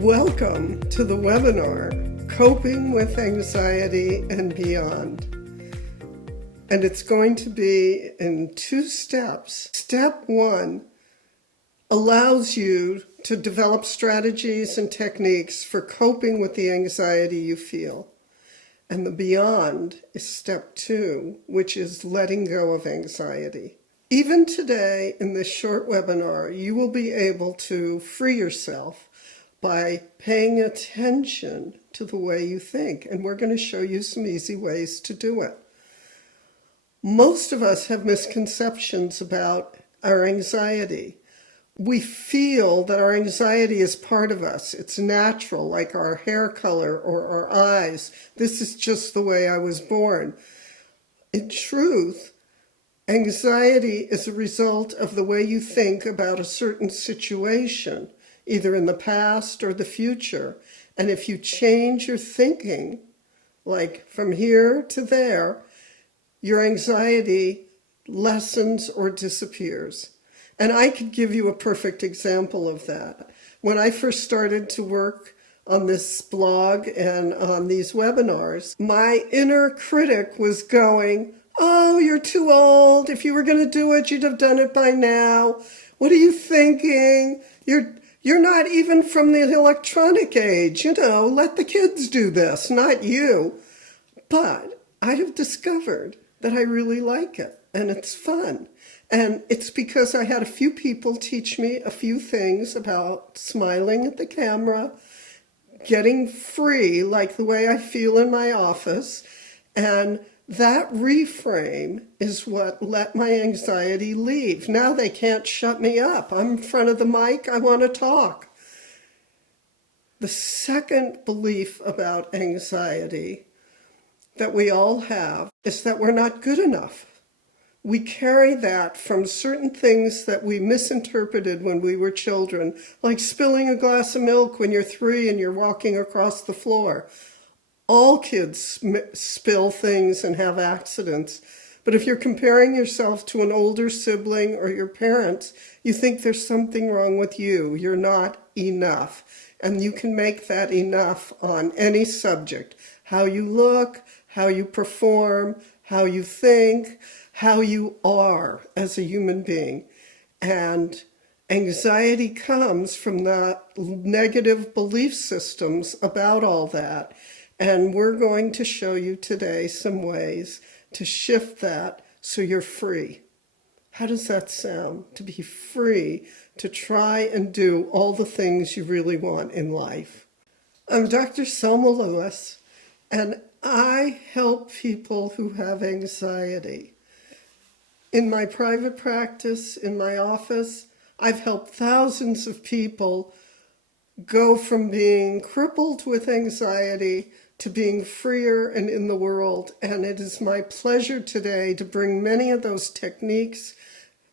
Welcome to the webinar, Coping with Anxiety and Beyond. And it's going to be in 2 steps. Step 1 allows you to develop strategies and techniques for coping with the anxiety you feel. And the beyond is step 2, which is letting go of anxiety. Even today, in this short webinar, you will be able to free yourself by paying attention to the way you think. And we're going to show you some easy ways to do it. Most of us have misconceptions about our anxiety. We feel that our anxiety is part of us. It's natural, like our hair color or our eyes. This is just the way I was born. In truth, anxiety is a result of the way you think about a certain situation, either in the past or the future. And if you change your thinking, like from here to there, your anxiety lessens or disappears. And I could give you a perfect example of that. When I first started to work on this blog and on these webinars, my inner critic was going, "Oh, you're too old. If you were going to do it, you'd have done it by now. What are you thinking? You're not even from the electronic age. Let the kids do this, not you." But I have discovered that I really like it, and it's fun. And it's because I had a few people teach me a few things about smiling at the camera, getting free, like the way I feel in my office. And that reframe is what let my anxiety leave. Now they can't shut me up. I'm in front of the mic. I want to talk. The second belief about anxiety that we all have is that we're not good enough. We carry that from certain things that we misinterpreted when we were children, like spilling a glass of milk when you're 3 and you're walking across the floor. All kids spill things and have accidents. But if you're comparing yourself to an older sibling or your parents, you think there's something wrong with you. You're not enough. And you can make that enough on any subject. How you look, how you perform, how you think, how you are as a human being. And anxiety comes from the negative belief systems about all that. And we're going to show you today some ways to shift that so you're free. How does that sound? To be free, to try and do all the things you really want in life. I'm Dr. Selma Lewis, and I help people who have anxiety. In my private practice, in my office, I've helped thousands of people go from being crippled with anxiety to being freer and in the world. And it is my pleasure today to bring many of those techniques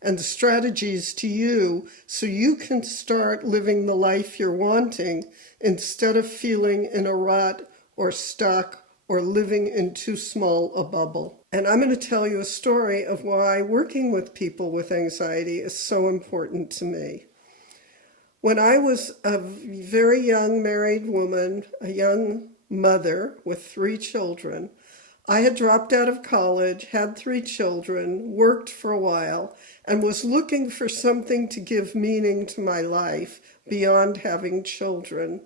and strategies to you so you can start living the life you're wanting instead of feeling in a rut or stuck or living in too small a bubble. And I'm going to tell you a story of why working with people with anxiety is so important to me. When I was a very young married woman, a young mother with 3 children, I had dropped out of college, had 3 children, worked for a while, and was looking for something to give meaning to my life beyond having children.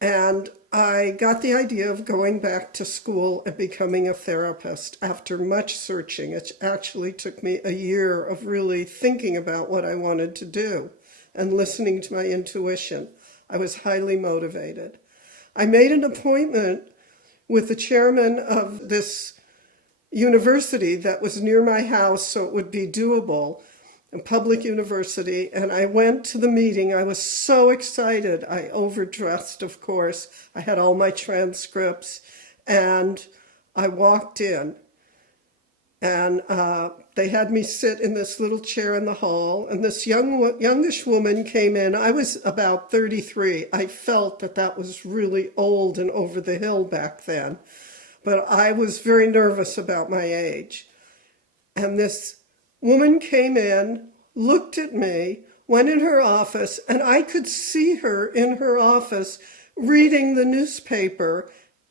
And I got the idea of going back to school and becoming a therapist after much searching. It actually took me a year of really thinking about what I wanted to do and listening to my intuition. I was highly motivated. I made an appointment with the chairman of this university that was near my house so it would be doable, a public university, and I went to the meeting. I was so excited. I overdressed, of course. I had all my transcripts, and I walked in, and they had me sit in this little chair in the hall, and this youngish woman came in. I was about 33. I felt that that was really old and over the hill back then, but I was very nervous about my age. And this woman came in, looked at me, went in her office, and I could see her in her office reading the newspaper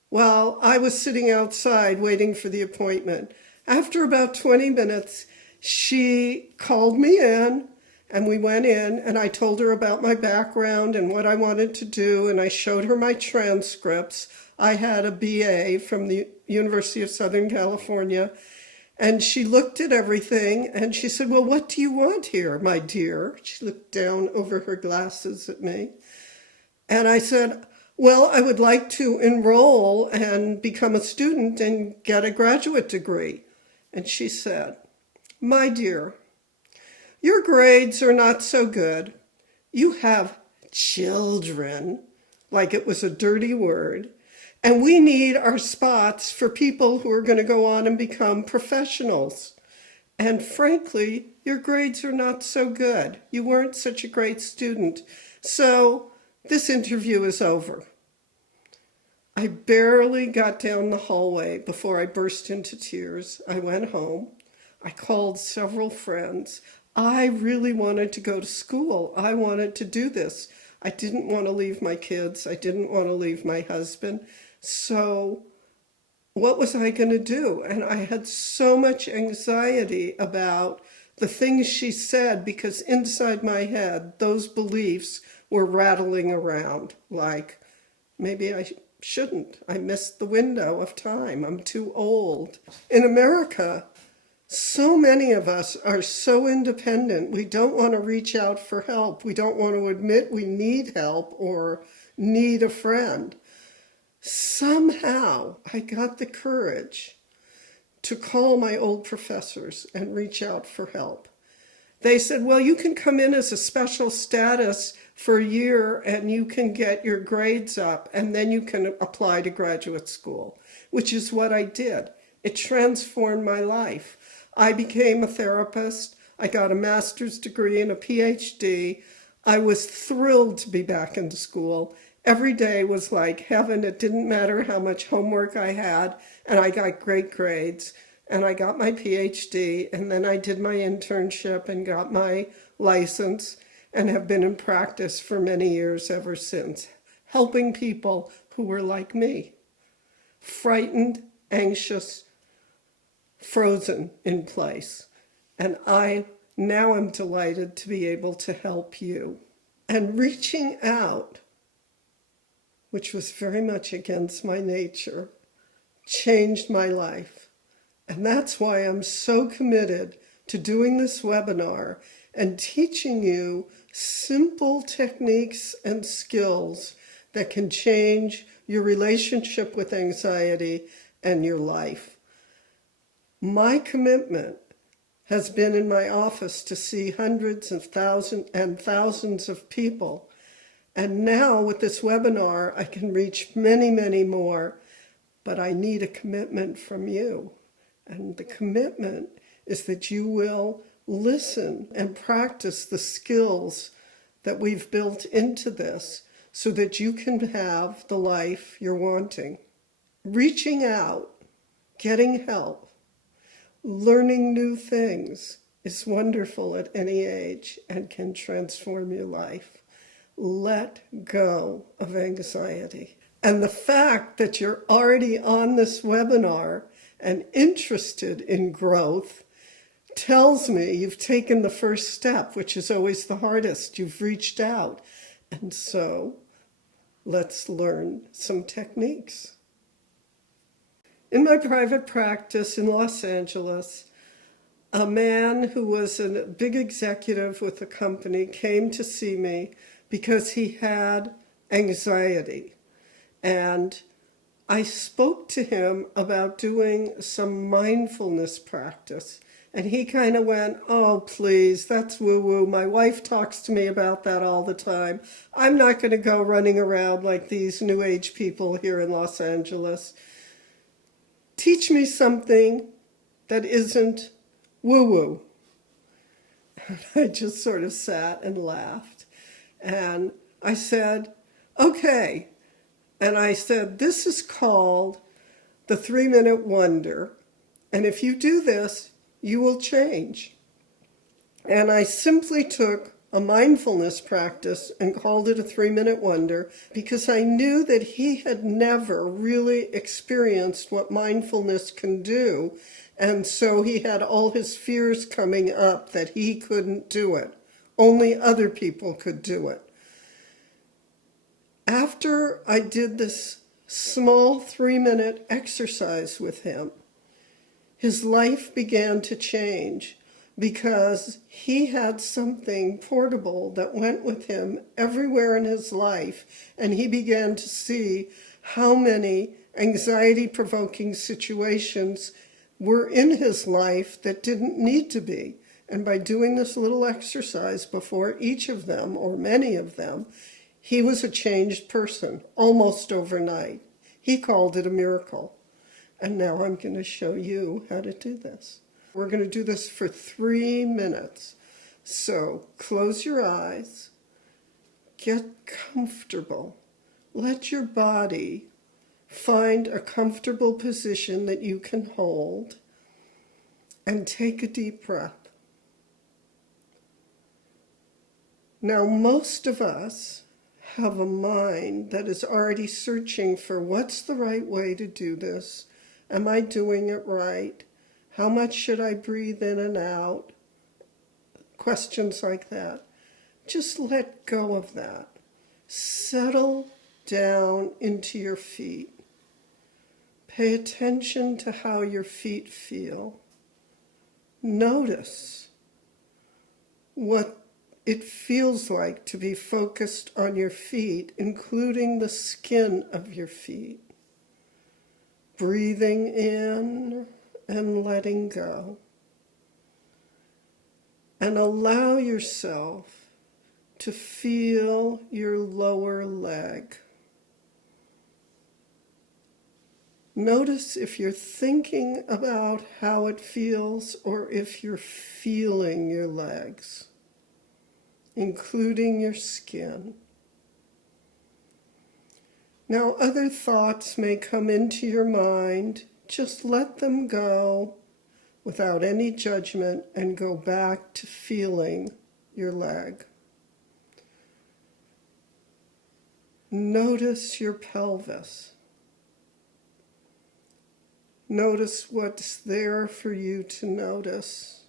while I was sitting outside waiting for the appointment. After about 20 minutes, she called me in, and we went in, and I told her about my background and what I wanted to do, and I showed her my transcripts. I had a BA from the University of Southern California, and she looked at everything, and she said, "Well, what do you want here, my dear?" She looked down over her glasses at me. And I said, "Well, I would like to enroll and become a student and get a graduate degree." And she said, "My dear, your grades are not so good. You have children," like it was a dirty word, "and we need our spots for people who are going to go on and become professionals. And frankly, your grades are not so good. You weren't such a great student. So this interview is over." I barely got down the hallway before I burst into tears. I went home. I called several friends. I really wanted to go to school. I wanted to do this. I didn't want to leave my kids. I didn't want to leave my husband. So what was I going to do? And I had so much anxiety about the things she said, because inside my head, those beliefs were rattling around, like, maybe I shouldn't. I missed the window of time. I'm too old. In America, so many of us are so independent. We don't want to reach out for help. We don't want to admit we need help or need a friend. Somehow I got the courage to call my old professors and reach out for help. They said, "Well, you can come in as a special status for a year and you can get your grades up and then you can apply to graduate school," which is what I did. It transformed my life. I became a therapist. I got a master's degree and a PhD. I was thrilled to be back in school. Every day was like heaven. It didn't matter how much homework I had, and I got great grades. And I got my PhD, and then I did my internship and got my license and have been in practice for many years ever since, helping people who were like me, frightened, anxious, frozen in place. And I now am delighted to be able to help you. And reaching out, which was very much against my nature, changed my life. And that's why I'm so committed to doing this webinar and teaching you simple techniques and skills that can change your relationship with anxiety and your life. My commitment has been in my office to see hundreds of thousands of people. And now with this webinar, I can reach many, many more, but I need a commitment from you. And the commitment is that you will listen and practice the skills that we've built into this so that you can have the life you're wanting. Reaching out, getting help, learning new things is wonderful at any age and can transform your life. Let go of anxiety. And the fact that you're already on this webinar and interested in growth tells me you've taken the first step, which is always the hardest. You've reached out. And so let's learn some techniques. In my private practice in Los Angeles, a man who was a big executive with a company came to see me because he had anxiety. And I spoke to him about doing some mindfulness practice. And he kind of went, "Oh, please, that's woo-woo. My wife talks to me about that all the time. I'm not going to go running around like these New Age people here in Los Angeles. Teach me something that isn't woo-woo." And I just sort of sat and laughed. And I said, "Okay." And I said, "This is called the 3-minute wonder. And if you do this, you will change." And I simply took a mindfulness practice and called it a 3-minute wonder because I knew that he had never really experienced what mindfulness can do. And so he had all his fears coming up that he couldn't do it. Only other people could do it. After I did this small 3-minute exercise with him, his life began to change because he had something portable that went with him everywhere in his life, and he began to see how many anxiety-provoking situations were in his life that didn't need to be. And by doing this little exercise before each of them, or many of them, he was a changed person almost overnight. He called it a miracle. And now I'm going to show you how to do this. We're going to do this for 3 minutes. So close your eyes, get comfortable. Let your body find a comfortable position that you can hold, and take a deep breath. Now, most of us have a mind that is already searching for what's the right way to do this. Am I doing it right? How much should I breathe in and out? Questions like that. Just let go of that. Settle down into your feet. Pay attention to how your feet feel. Notice what it feels like to be focused on your feet, including the skin of your feet. Breathing in and letting go. And allow yourself to feel your lower leg. Notice if you're thinking about how it feels or if you're feeling your legs, including your skin. Now, other thoughts may come into your mind. Just let them go without any judgment and go back to feeling your leg. Notice your pelvis. Notice what's there for you to notice.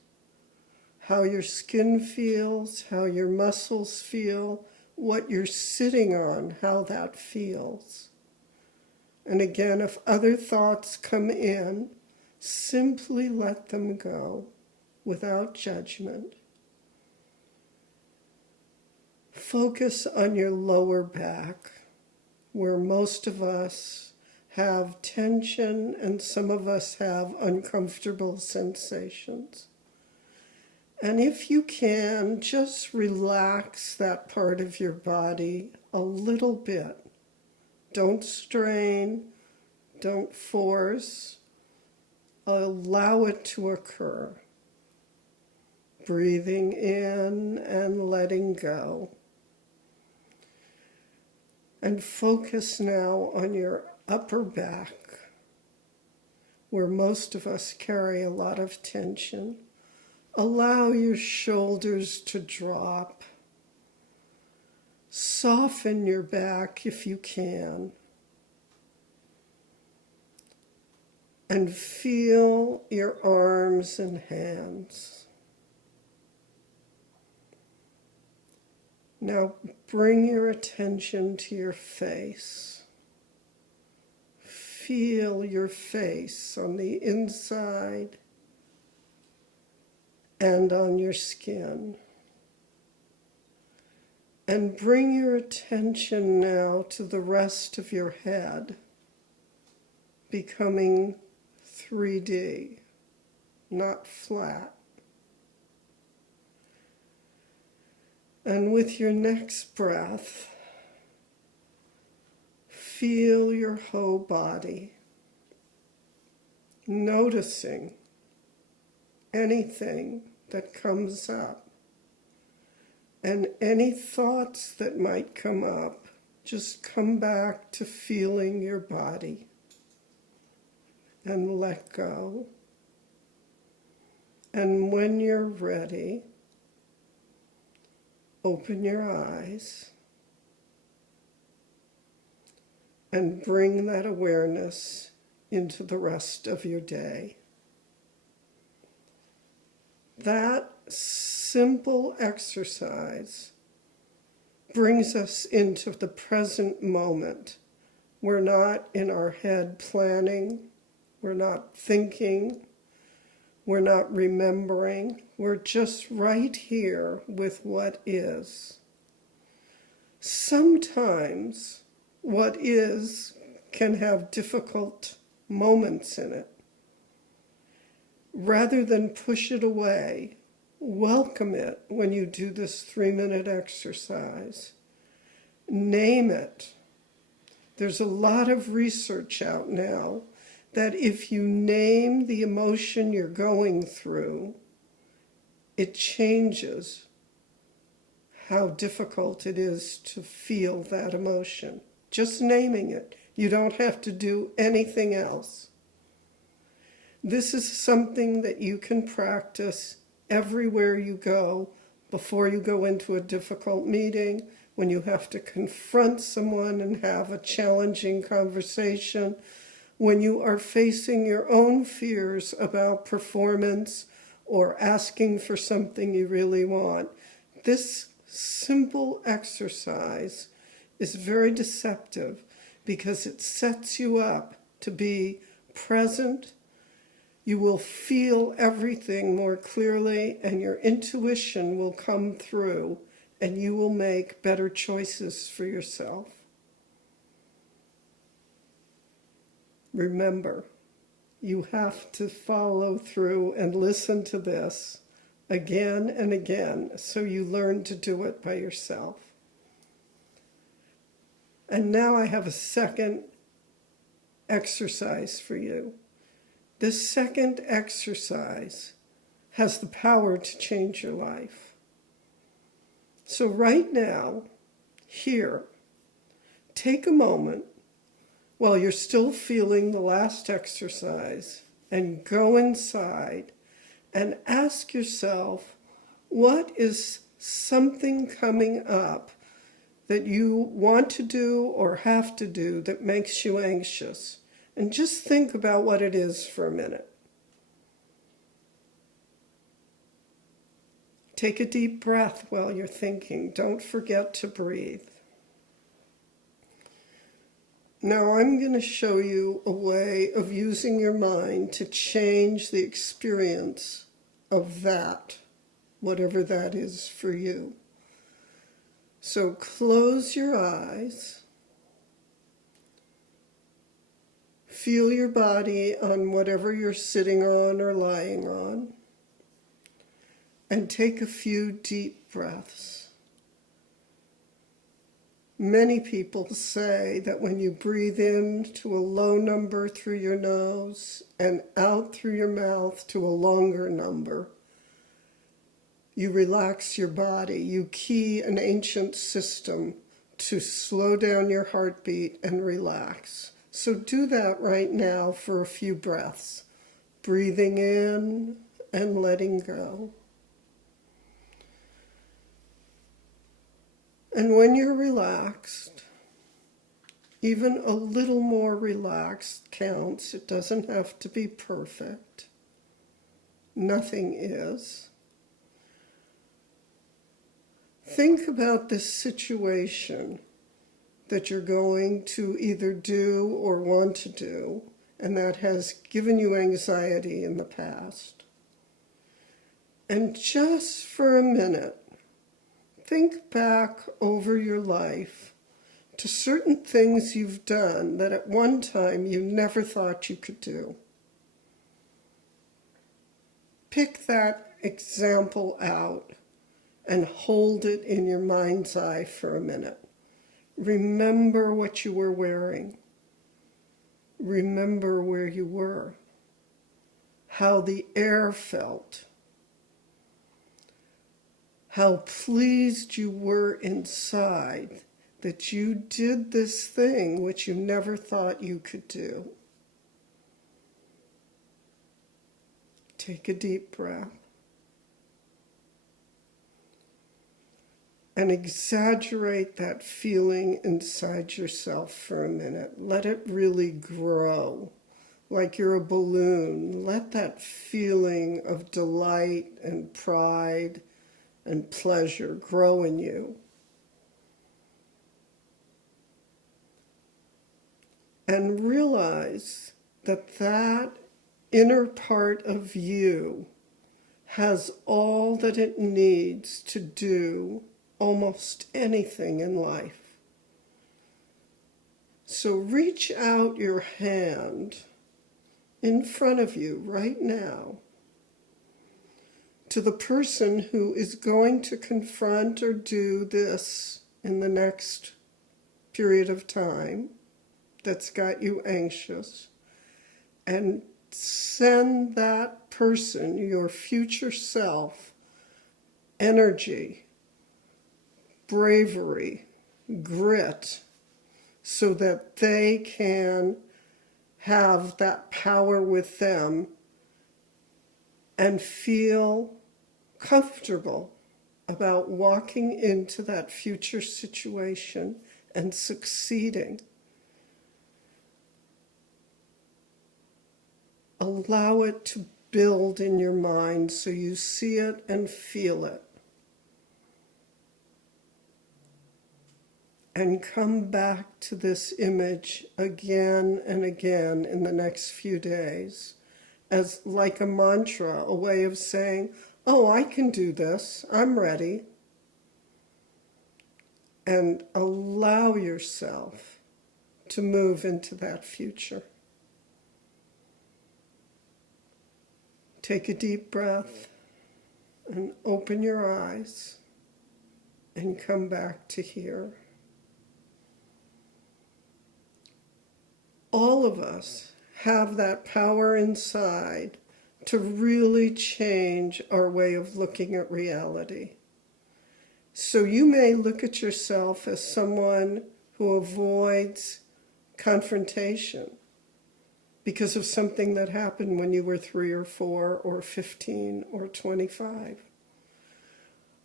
How your skin feels, how your muscles feel, what you're sitting on, how that feels. And again, if other thoughts come in, simply let them go without judgment. Focus on your lower back, where most of us have tension and some of us have uncomfortable sensations. And if you can, just relax that part of your body a little bit. Don't strain, don't force, allow it to occur. Breathing in and letting go. And focus now on your upper back, where most of us carry a lot of tension. Allow your shoulders to drop. Soften your back if you can. And feel your arms and hands. Now bring your attention to your face. Feel your face on the inside and on your skin. And bring your attention now to the rest of your head, becoming 3D, not flat. And with your next breath, feel your whole body, noticing anything that comes up. And any thoughts that might come up, just come back to feeling your body and let go. And when you're ready, Open your eyes and bring that awareness into the rest of your day. That simple exercise brings us into the present moment. We're not in our head planning, we're not thinking, we're not remembering. We're just right here with what is. Sometimes what is can have difficult moments in it. Rather than push it away, welcome it when you do this 3-minute exercise. Name it. There's a lot of research out now that if you name the emotion you're going through, it changes how difficult it is to feel that emotion. Just naming it. You don't have to do anything else. This is something that you can practice everywhere you go, before you go into a difficult meeting, when you have to confront someone and have a challenging conversation, when you are facing your own fears about performance or asking for something you really want. This simple exercise is very deceptive because it sets you up to be present. You will feel everything more clearly, and your intuition will come through, and you will make better choices for yourself. Remember, you have to follow through and listen to this again and again so you learn to do it by yourself. And now I have a second exercise for you. This second exercise has the power to change your life. So right now, here, take a moment while you're still feeling the last exercise and go inside and ask yourself, what is something coming up that you want to do or have to do that makes you anxious? And just think about what it is for a minute. Take a deep breath while you're thinking. Don't forget to breathe. Now I'm going to show you a way of using your mind to change the experience of that, whatever that is for you. So close your eyes. Feel your body on whatever you're sitting on or lying on. And take a few deep breaths. Many people say that when you breathe in to a low number through your nose and out through your mouth to a longer number, you relax your body. You key an ancient system to slow down your heartbeat and relax. So do that right now for a few breaths. Breathing in and letting go. And when you're relaxed, even a little more relaxed counts. It doesn't have to be perfect. Nothing is. Think about this situation that you're going to either do or want to do, and that has given you anxiety in the past. And just for a minute, think back over your life to certain things you've done that at one time you never thought you could do. Pick that example out and hold it in your mind's eye for a minute. Remember what you were wearing. Remember where you were. How the air felt. How pleased you were inside that you did this thing which you never thought you could do. Take a deep breath. and exaggerate that feeling inside yourself for a minute. Let it really grow, like you're a balloon. Let that feeling of delight and pride and pleasure grow in you. And realize that that inner part of you has all that it needs to do almost anything in life. So reach out your hand in front of you right now to the person who is going to confront or do this in the next period of time that's got you anxious, and send that person, your future self, energy, bravery, grit, so that they can have that power with them and feel comfortable about walking into that future situation and succeeding. Allow it to build in your mind so you see it and feel it. And come back to this image again and again in the next few days as like a mantra, a way of saying, oh, I can do this, I'm ready. And allow yourself to move into that future. Take a deep breath and open your eyes and come back to here. All of us have that power inside to really change our way of looking at reality. So you may look at yourself as someone who avoids confrontation because of something that happened when you were 3 or 4 or 15 or 25.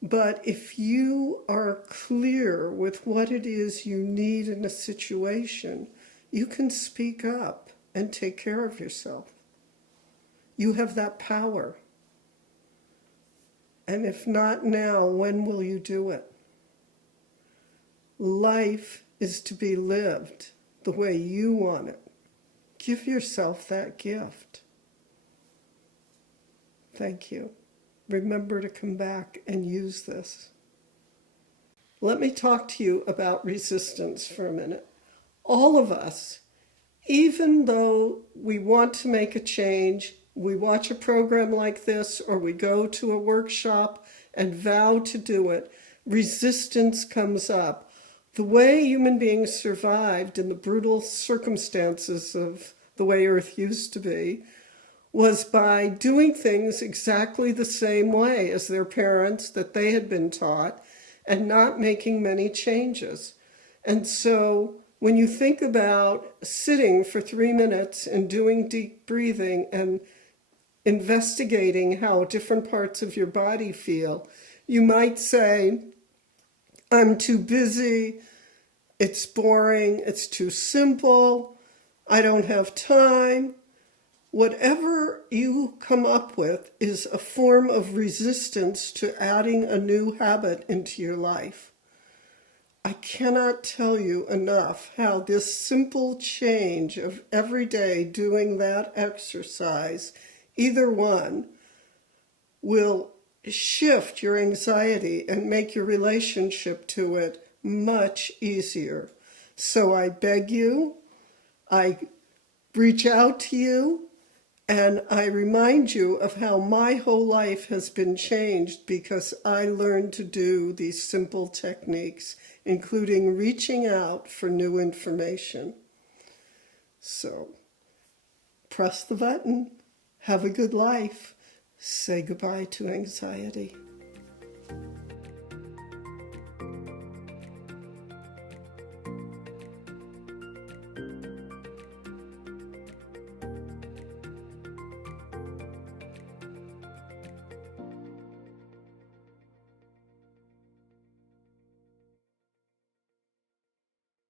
But if you are clear with what it is you need in a situation, you can speak up and take care of yourself. You have that power. And if not now, when will you do it? Life is to be lived the way you want it. Give yourself that gift. Thank you. Remember to come back and use this. Let me talk to you about resistance for a minute. All of us, even though we want to make a change, we watch a program like this or we go to a workshop and vow to do it, resistance comes up. The way human beings survived in the brutal circumstances of the way Earth used to be was by doing things exactly the same way as their parents that they had been taught and not making many changes. And so when you think about sitting for 3 minutes and doing deep breathing and investigating how different parts of your body feel, you might say, I'm too busy, it's boring, it's too simple, I don't have time. Whatever you come up with is a form of resistance to adding a new habit into your life. I cannot tell you enough how this simple change of every day doing that exercise, either one, will shift your anxiety and make your relationship to it much easier. So I beg you, I reach out to you, and I remind you of how my whole life has been changed because I learned to do these simple techniques, including reaching out for new information. So, press the button. Have a good life. Say goodbye to anxiety.